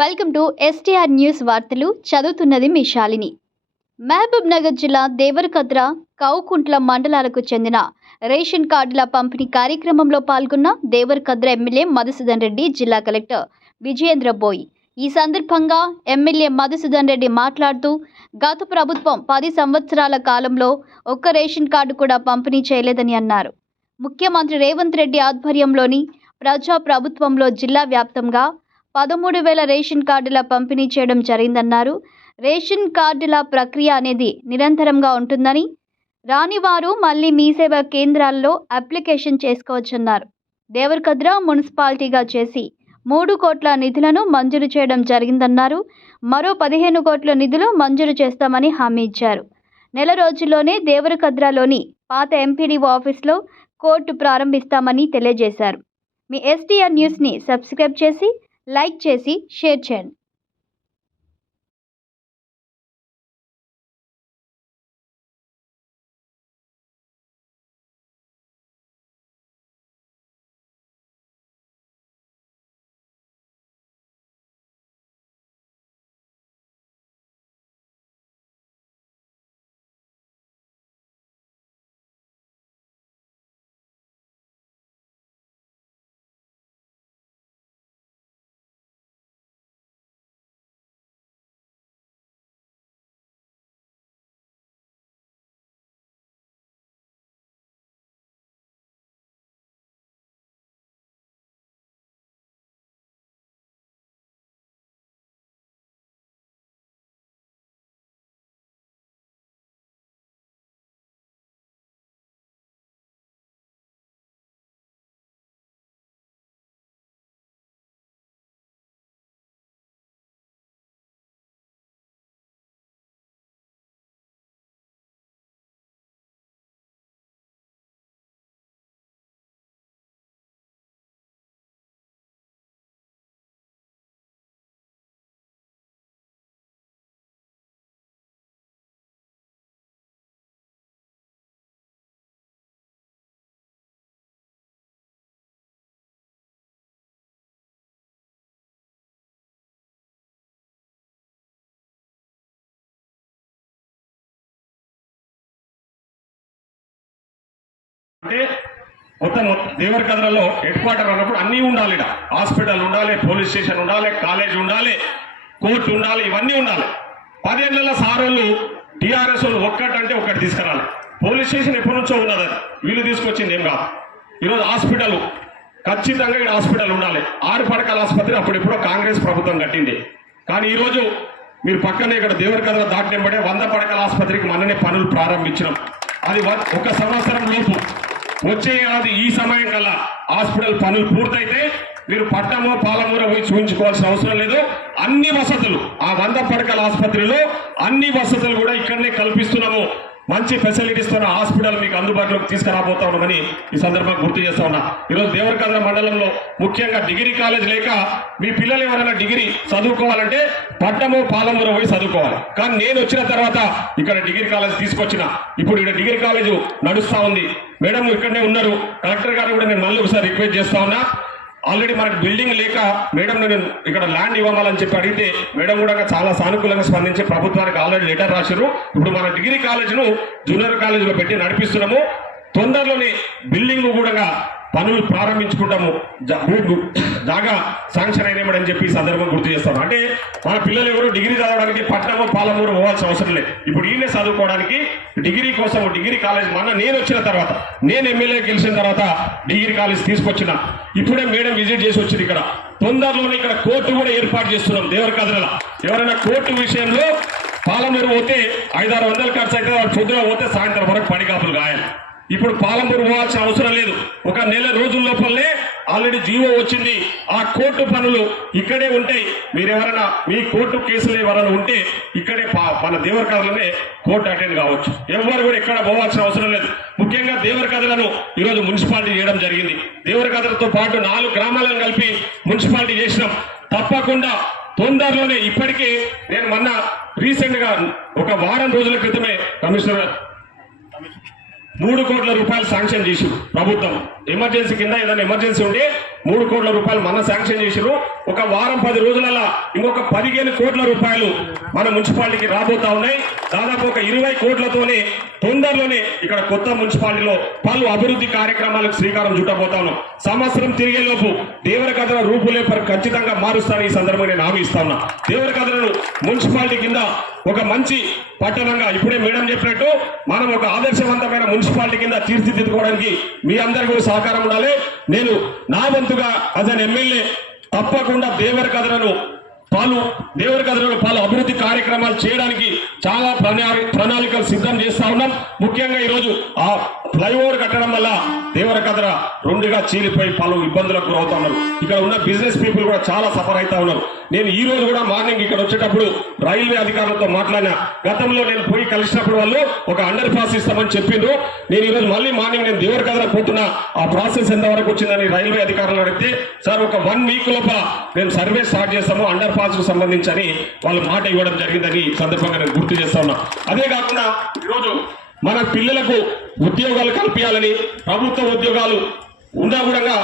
Welcome to STR news వార్తలు చదువుతున్నది మీ శాలిని. మహబూబ్ నగర్ జిల్లా దేవరకద్ర, కౌకుంట్ల మండలాలకు చెందిన రేషన్ కార్డుల పంపిణీ కార్యక్రమంలో పాల్గొన్న దేవరకద్ర ఎమ్మెల్యే మధుసూదన్ రెడ్డి, జిల్లా కలెక్టర్ విజయేంద్ర బోయ్. ఈ సందర్భంగా ఎమ్మెల్యే మధుసూదన్ రెడ్డి మాట్లాడుతూ, గత ప్రభుత్వం 10 సంవత్సరాల కాలంలో ఒక్క రేషన్ కార్డు కూడా పంపిణీ చేయలేదని అన్నారు. ముఖ్యమంత్రి రేవంత్ రెడ్డి ఆధ్వర్యంలోని ప్రజా ప్రభుత్వంలో జిల్లా వ్యాప్తంగా 13,000 రేషన్ కార్డుల పంపిణీ చేయడం జరిగిందన్నారు. రేషన్ కార్డుల ప్రక్రియ అనేది నిరంతరంగా ఉంటుందని, రాని వారు మళ్ళీ మీ సేవా కేంద్రాల్లో అప్లికేషన్ చేసుకోవచ్చన్నారు. దేవరకద్ర మున్సిపాలిటీగా చేసి 3 కోట్ల నిధులను మంజూరు చేయడం జరిగిందన్నారు. మరో 15 కోట్ల నిధులు మంజూరు చేస్తామని హామీ ఇచ్చారు. నెల రోజుల్లోనే దేవరకద్రలోని పాత ఎంపీడీఓ ఆఫీస్లో కోర్టు ప్రారంభిస్తామని తెలియజేశారు. మీ ఎస్టీఆర్ న్యూస్ని సబ్స్క్రైబ్ చేసి, లైక్ చేసి, షేర్ చేయండి. అంటే మొత్తం దేవరకద్రలో హెడ్ క్వార్టర్ అన్నప్పుడు అన్నీ ఉండాలి. హాస్పిటల్ ఉండాలి, పోలీస్ స్టేషన్ ఉండాలి, కాలేజ్ ఉండాలి, కోర్టు ఉండాలి, ఇవన్నీ ఉండాలి. 10 ఏళ్ల సారోళ్ళు టీఆర్ఎస్ వాళ్ళు ఒక్కటంటే ఒక్కటి తీసుకురాలి. పోలీస్ స్టేషన్ ఎప్పటి నుంచో ఉన్నది, వీళ్ళు తీసుకొచ్చింది ఏం కాదు. ఈరోజు హాస్పిటల్ ఖచ్చితంగా ఇక్కడ హాస్పిటల్ ఉండాలి. 6 పడకల ఆసుపత్రి అప్పుడెప్పుడో కాంగ్రెస్ ప్రభుత్వం కట్టింది. కానీ ఈరోజు మీరు పక్కనే ఇక్కడ దేవరకద్ర దాటినబడే 100 పడకల ఆసుపత్రికి మననే పనులు ప్రారంభించినాం. అది 1 సంవత్సరం లోపు వచ్చే ఏడాది ఈ సమయం కల్లా హాస్పిటల్ పనులు పూర్తయితే మీరు పట్టమో పాలమూర పోయి చూపించుకోవాల్సిన అవసరం లేదు. అన్ని వసతులు ఆ 100 పడకల ఆసుపత్రిలో అన్ని వసతులు కూడా ఇక్కడనే కల్పిస్తున్నాము. మంచి ఫెసిలిటీస్తో హాస్పిటల్ మీకు అందుబాటులోకి తీసుకురాబోతా ఉన్నామని ఈ సందర్భంగా గుర్తు చేస్తా ఉన్నా. ఈరోజు దేవరకద్ర మండలంలో ముఖ్యంగా డిగ్రీ కాలేజ్ లేక మీ పిల్లలు ఎవరైనా డిగ్రీ చదువుకోవాలంటే పట్టము పాలమూర పోయి చదువుకోవాలి. కానీ నేను వచ్చిన తర్వాత ఇక్కడ డిగ్రీ కాలేజ్ తీసుకొచ్చిన. ఇప్పుడు ఇక్కడ డిగ్రీ కాలేజ్ నడుస్తూ ఉంది. మేడం ఇక్కడనే ఉన్నారు. కలెక్టర్ గారు కూడా నేను మళ్ళీ ఒకసారి రిక్వెస్ట్ చేస్తా ఉన్నా. ఆల్రెడీ మనకు బిల్డింగ్ లేక మేడం నేను ఇక్కడ ల్యాండ్ ఇవ్వాలని చెప్పి అడిగితే మేడం కూడా చాలా సానుకూలంగా స్పందించి ప్రభుత్వానికి ఆల్రెడీ లెటర్ రాశారు. ఇప్పుడు మన డిగ్రీ కాలేజ్ను జూనియర్ కాలేజీలో పెట్టి నడిపిస్తున్నాము. తొందరలోనే బిల్డింగ్ కూడా పనులు ప్రారంభించుకుంటాము. జాగా శాంక్షన్ అయినామని చెప్పి ఈ సందర్భం గుర్తు చేస్తాను. అంటే మన పిల్లలు ఎవరు డిగ్రీ చదవడానికి పట్టణము పాలమూరు పోవాల్సిన అవసరం లేదు. ఇప్పుడు ఈయనే చదువుకోవడానికి డిగ్రీ కోసం డిగ్రీ కాలేజ్ నేను వచ్చిన తర్వాత, నేను ఎమ్మెల్యే గెలిచిన తర్వాత డిగ్రీ కాలేజ్ తీసుకొచ్చిన. ఇప్పుడే మేడం విజిట్ చేసి వచ్చింది. ఇక్కడ తొందరలోనే ఇక్కడ కోర్టు కూడా ఏర్పాటు చేస్తున్నాం దేవరకద్రలో. ఎవరైనా కోర్టు విషయంలో పాలమూరు పోతే 500-600 ఖర్చు అయితే పొద్దున పోతే సాయంత్రం వరకు పడికాపులు గాయాలి. ఇప్పుడు పాలమూరు పోవాల్సిన అవసరం లేదు. 1 నెల రోజుల లోపలనే ఆల్రెడీ జీవో వచ్చింది. ఆ కోర్టు పనులు ఇక్కడే ఉంటాయి. మీరు ఎవరైనా మీ కోర్టు కేసులు ఎవరైనా ఉంటే ఇక్కడే మన దేవరకద్రలోనే కోర్టు అటెండ్ కావచ్చు. ఎవరు కూడా ఎక్కడ పోవాల్సిన అవసరం లేదు. ముఖ్యంగా దేవరకద్రను ఈరోజు మున్సిపాలిటీ చేయడం జరిగింది. దేవరకద్రతో పాటు 4 గ్రామాలను కలిపి మున్సిపాలిటీ చేసినాం. తప్పకుండా తొందరలోనే ఇప్పటికే నేను మొన్న రీసెంట్ గా 1 వారం రోజుల క్రితమే కమిషనర్ 3 కోట్ల రూపాయలు శాంక్షన్ చేసి ప్రభుత్వం ఎమర్జెన్సీ కింద ఏదైనా ఎమర్జెన్సీ ఉంటే 3 కోట్ల రూపాయలు మన శాంక్షన్ చేసిరు. ఒక వారం 10 రోజులలో ఇంకొక 15 కోట్ల రూపాయలు మన మున్సిపాలిటీకి రాబోతా ఉన్నాయి. దాదాపు ఒక 20 కోట్లతోనే తొందరలోనే ఇక్కడ కొత్త మున్సిపాలిటీలో పలు అభివృద్ధి కార్యక్రమాలకు శ్రీకారం చుట్టబోతా ఉన్నాం. సంవత్సరం తిరిగేలోపు దేవరకద్ర రూపులేపర్ ఖచ్చితంగా మారుస్తాను. ఈ సందర్భంగా నేను హామీ ఇస్తా ఉన్నా. దేవరకద్రను మున్సిపాలిటీ కింద ఒక మంచి పట్టణంగా ఇప్పుడే మేడం చెప్పినట్టు మనం ఒక ఆదర్శవంతమైన మున్సిపాలిటీ కింద తీర్చిదిద్దుకోవడానికి మీ అందరికీ కూడా సహకారం ఉండాలి. నేను నా వంతుగా యాజ్ అన్ ఎమ్మెల్యే తప్పకుండా దేవరకద్రలో పలు అభివృద్ధి కార్యక్రమాలు చేయడానికి చాలా ప్రణాళికలు సిద్ధం చేస్తా ఉన్నాం. ముఖ్యంగా ఈరోజు ఆ ఫ్లైఓవర్ కట్టడం వల్ల దేవరకద్ర రెండుగా చీలిపోయి పలు ఇబ్బందులకు గురవుతా ఉన్నారు. ఇక్కడ ఉన్న బిజినెస్ పీపుల్ కూడా చాలా సఫర్ అవుతా ఉన్నారు. నేను ఈ రోజు కూడా మార్నింగ్ ఇక్కడ వచ్చేటప్పుడు రైల్వే అధికారులతో మాట్లాడినా. గతంలో నేను పోయి కలిసినప్పుడు వాళ్ళు ఒక అండర్ పాస్ ఇస్తామని చెప్పిండ్రు. నేను ఈరోజు మళ్ళీ మార్నింగ్ నేను దేవరకద్ర పోతున్నా. ఆ ప్రాసెస్ ఎంతవరకు వచ్చిందని రైల్వే అధికారులు అడిగితే సార్ ఒక 1 వీక్ లోపల మేము సర్వే స్టార్ట్ చేస్తాము అండర్ పాస్ కు సంబంధించి అని వాళ్ళు మాట ఇవ్వడం జరిగిందని ఈ సందర్భంగా నేను గుర్తు చేస్తా ఉన్నా. అదే కాకుండా ఈరోజు మన పిల్లలకు ఉద్యోగాలు కల్పించాలని ప్రభుత్వ ఉద్యోగాలు ఉండకూడగా